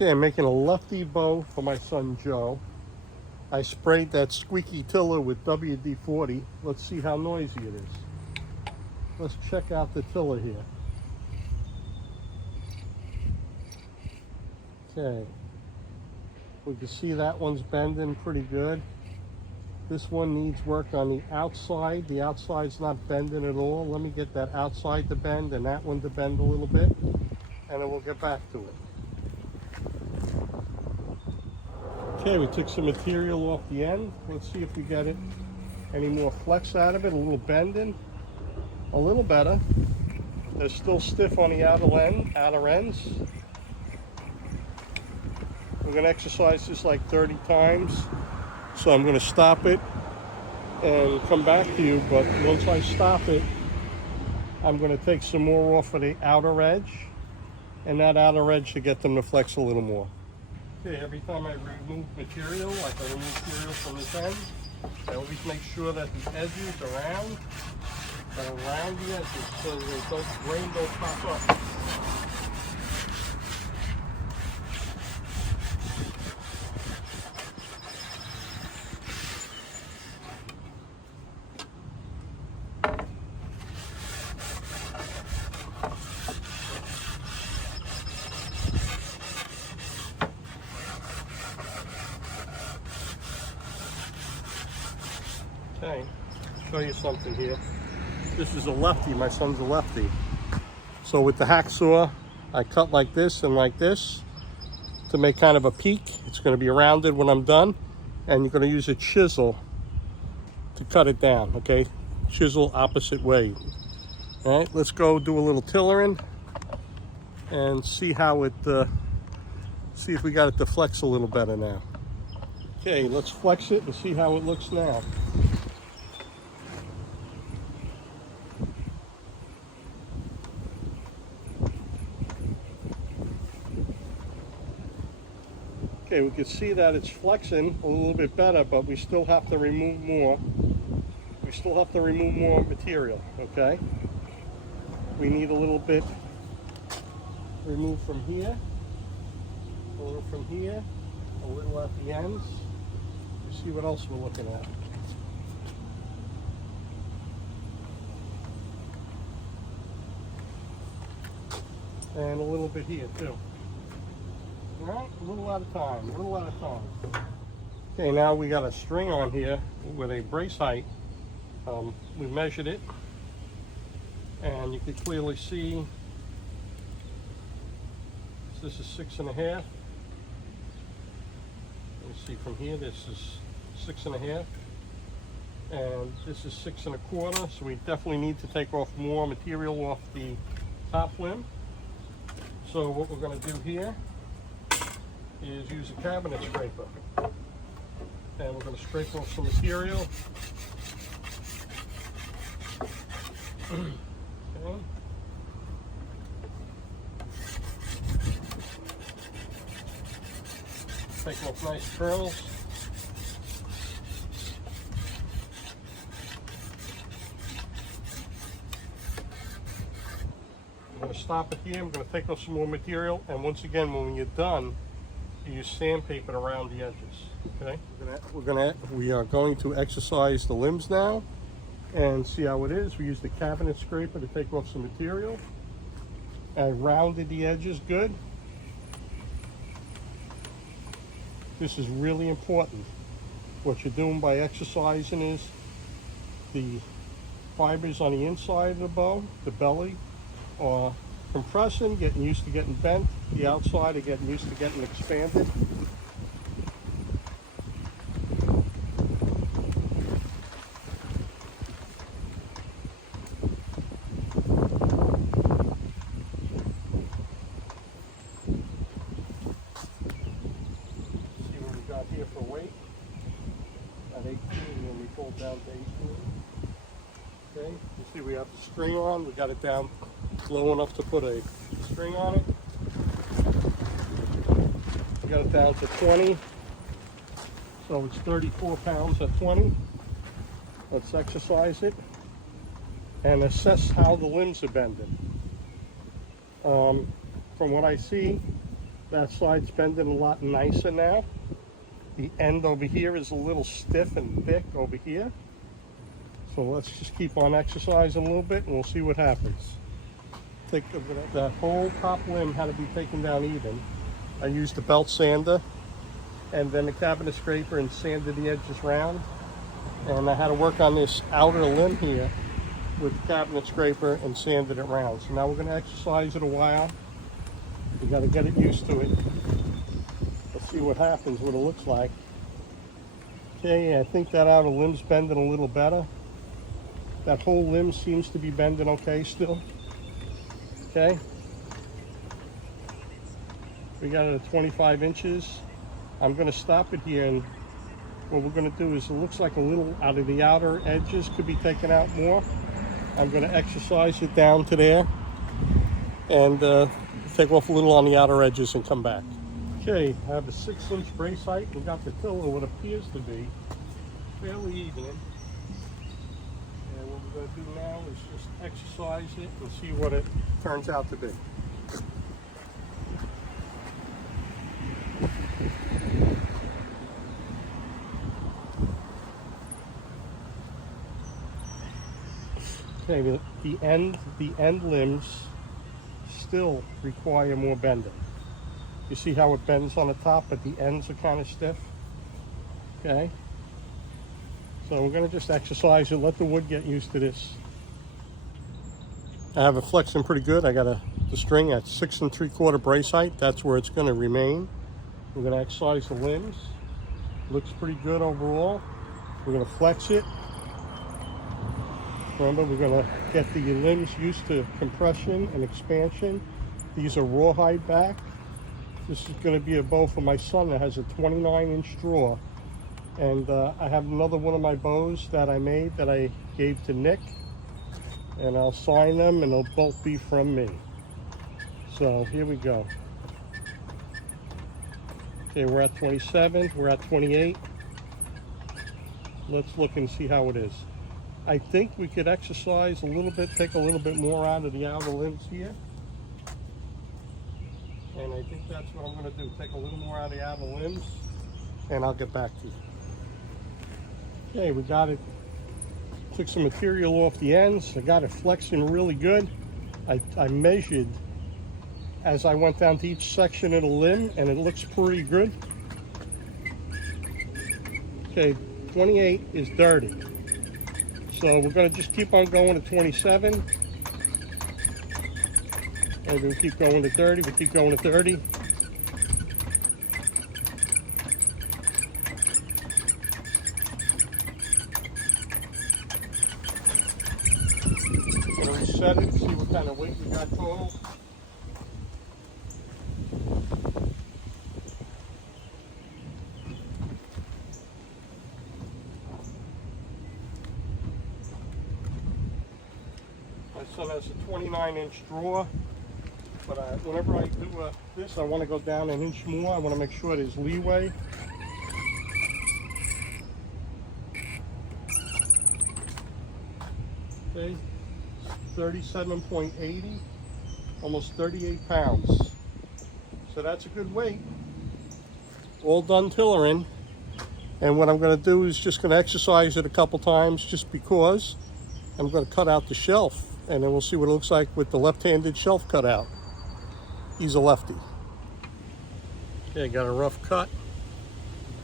Okay, I'm making a lefty bow for my son Joe. I sprayed that squeaky tiller with WD-40. Let's see how noisy it is. Let's check out the tiller here. Okay, we can see that one's bending pretty good. This one needs work on the outside. The outside's not bending at all. Let me get that outside to bend and that one to bend a little bit, and then we'll get back to it. Okay, we took some material off the end. Let's see if we get it any more flex out of it. A little bending, a little better. They're still stiff on the outer ends. We're going to exercise this like 30 times. So I'm going to stop it and come back to you. But once I stop it, I'm going to take some more off of the outer edge. And that outer edge to get them to flex a little more. Okay, every time I remove material, like I remove material from this end, I always make sure that the edges are around the edges so the grain don't pop up. Okay, show you something here. This is a lefty, my son's a lefty. So with the hacksaw, I cut like this and like this to make kind of a peak. It's going to be rounded when I'm done, and you're going to use a chisel to cut it down, okay? Chisel opposite way. All right, let's go do a little tillering and see how it, see if we got it to flex a little better now. Okay, let's flex it and see how it looks now. Okay, we can see that it's flexing a little bit better, but we still have to remove more. We still have to remove more material, okay? We need a little bit removed from here, a little from here, a little at the ends. You see what else we're looking at. And a little bit here too. All right, a little at a time, a little at a time. Okay, now we got a string on here with a brace height. We measured it, and you can clearly see this is 6.5. You see from here, this is 6.5, and this is 6.25. So we definitely need to take off more material off the top limb. So what we're going to do here is use a cabinet scraper, and we're going to scrape off some material. Okay. Take off nice curls. I'm going to stop it here. I'm going to take off some more material, and once again, when you're done, you use sandpaper around the edges. Okay, we are going to exercise the limbs now and see how it is. We use the cabinet scraper to take off some material. I rounded the edges good. This is really important. What you're doing by exercising is the fibers on the inside of the bow, the belly, are compressing, getting used to getting bent. The outside are getting used to getting expanded. See what we got here for weight. At 18, when we pull down to 18. Okay, you see we have the string on. We got it down low enough to put a string on it. We got it down to 20. So it's 34 pounds at 20. Let's exercise it and assess how the limbs are bending. From what I see, That side's bending a lot nicer now. The end over here is a little stiff and thick over here. So let's just keep on exercising a little bit and we'll see what happens. That whole top limb had to be taken down even. I used the belt sander and then the cabinet scraper and sanded the edges round. And I had to work on this outer limb here with the cabinet scraper and sanded it round. So now we're going to exercise it a while. We got to get it used to it. Let's see what happens, what it looks like. Okay, I think that outer limb's bending a little better. That whole limb seems to be bending okay still. Okay. We got it at 25 inches. I'm going to stop it here, and what we're going to do is, it looks like a little out of the outer edges could be taken out more. I'm going to exercise it down to there and take off a little on the outer edges and come back. Okay, I have a 6-inch brace height and got the tiller what appears to be fairly even. And what we're going to do now is just exercise it and see what it turns out to be. Okay, the end limbs still require more bending. You see how it bends on the top, but the ends are kind of stiff? Okay. So we're going to just exercise it, let the wood get used to this. I have it flexing pretty good. I got the string at 6 3/4 brace height. That's where it's going to remain. We're going to exercise the limbs. Looks pretty good overall. We're going to flex it. Remember, we're going to get the limbs used to compression and expansion. These are rawhide back. This is going to be a bow for my son that has a 29-inch draw. And I have another one of my bows that I made that I gave to Nick. And I'll sign them and they'll both be from me. So here we go. Okay, we're at 27, we're at 28. Let's look and see how it is. I think we could exercise a little bit, take a little bit more out of the outer limbs here. And I think that's what I'm going to do. Take a little more out of the outer limbs, and I'll get back to you. Okay, we got it. Took some material off the ends. I got it flexing really good. I measured as I went down to each section of the limb, and it looks pretty good. Okay, 28 is dirty. So we're going to just keep on going to 27. And we'll keep going to 30. We'll keep going to 30. Going to reset it, see what kind of weight we got total. My son has a 29-inch drawer, but whenever I do this, I want to go down an inch more. I want to make sure there's leeway. Okay, 37.80, almost 38 pounds. So that's a good weight. All done tillering. And what I'm going to do is just going to exercise it a couple times just because. I'm going to cut out the shelf, and then we'll see what it looks like with the left-handed shelf cut out. He's a lefty. Okay, got a rough cut.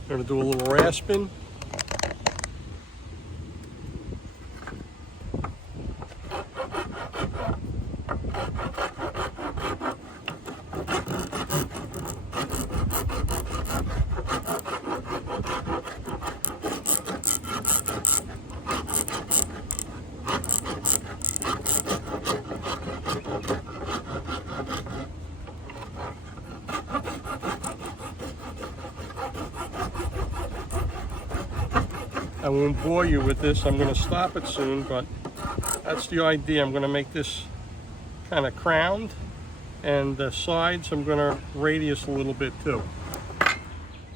Going to do a little rasping. I won't bore you with this. I'm going to stop it soon, but that's the idea. I'm going to make this kind of crowned, and the sides I'm going to radius a little bit too.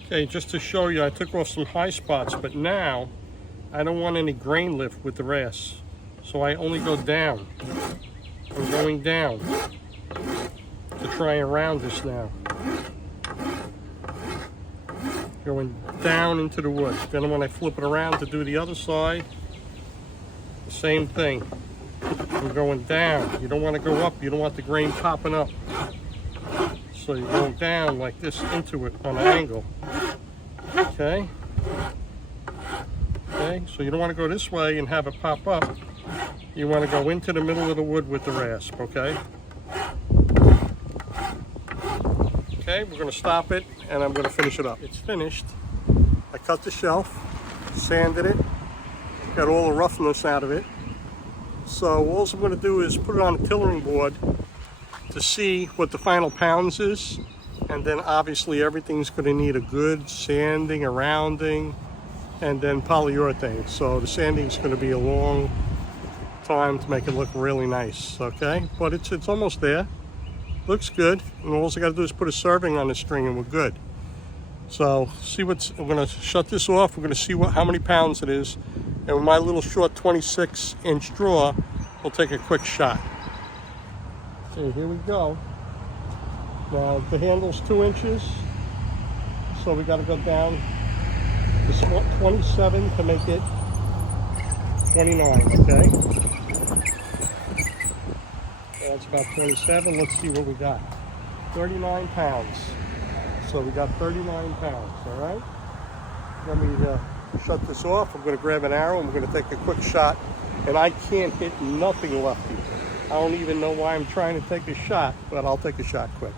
Okay, just to show you, I took off some high spots, but now I don't want any grain lift with the rest, so I only go down. I'm going down to try and round this now. going down into the wood. Then when I flip it around to do the other side, the same thing. I'm going down. You don't want to go up. You don't want the grain popping up. So you go down like this into it on an angle. Okay. Okay, so you don't want to go this way and have it pop up. You want to go into the middle of the wood with the rasp, okay? Okay, we're going to stop it and I'm going to finish it up. It's finished. I cut the shelf, sanded it, got all the roughness out of it. So all I'm going to do is put it on a tillering board to see what the final pounds is. And then obviously everything's going to need a good sanding, a rounding, and then polyurethane. So the sanding is going to be a long time to make it look really nice, okay? But it's almost there. Looks good. And all I got to do is put a serving on the string and we're good. So see what's, I'm going to shut this off. We're going to see how many pounds it is. And with my little short 26-inch drawer, we'll take a quick shot. Okay, here we go. Now the handle's 2 inches. So we got to go down to 27 to make it 29, okay? That's about 27. Let's see what we got. 39 pounds. So we got 39 pounds, all right? Let me shut this off. I'm going to grab an arrow and we're going to take a quick shot. And I can't hit nothing lefty. I don't even know why I'm trying to take a shot, but I'll take a shot quick.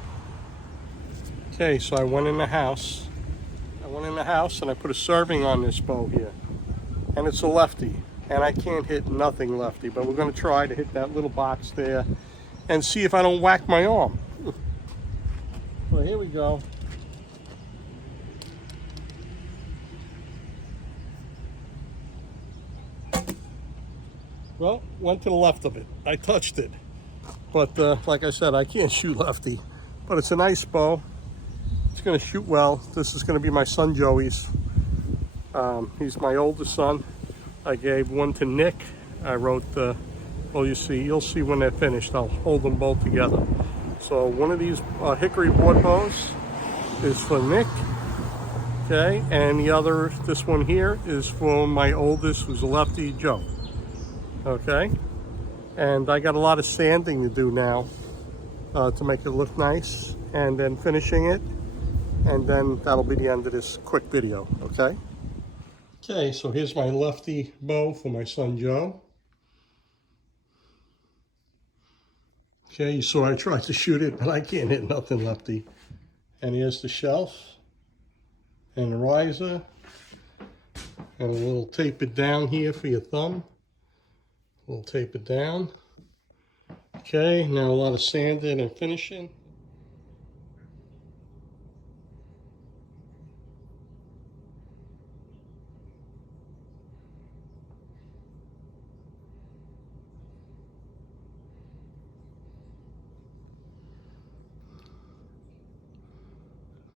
Okay, so I went in the house. And I put a serving on this bow here. And it's a lefty. And I can't hit nothing lefty, but we're going to try to hit that little box there and see if I don't whack my arm. So here we go. Well, went to the left of it. I touched it. But like I said, I can't shoot lefty. But it's a nice bow. It's going to shoot well. This is going to be my son Joey's. He's my oldest son. I gave one to Nick. I wrote the, well, you'll see when they're finished. I'll hold them both together. So one of these hickory board bows is for Nick. Okay, and the other, this one here, is for my oldest, who's a lefty, Joe. Okay, and I got a lot of sanding to do now to make it look nice, and then finishing it, and then that'll be the end of this quick video, okay? Okay, so here's my lefty bow for my son Joe. Okay, you saw I tried to shoot it, but I can't hit nothing lefty. And here's the shelf, and the riser, and a little tape it down here for your thumb. We'll tape it down. Okay, now a lot of sanding and finishing.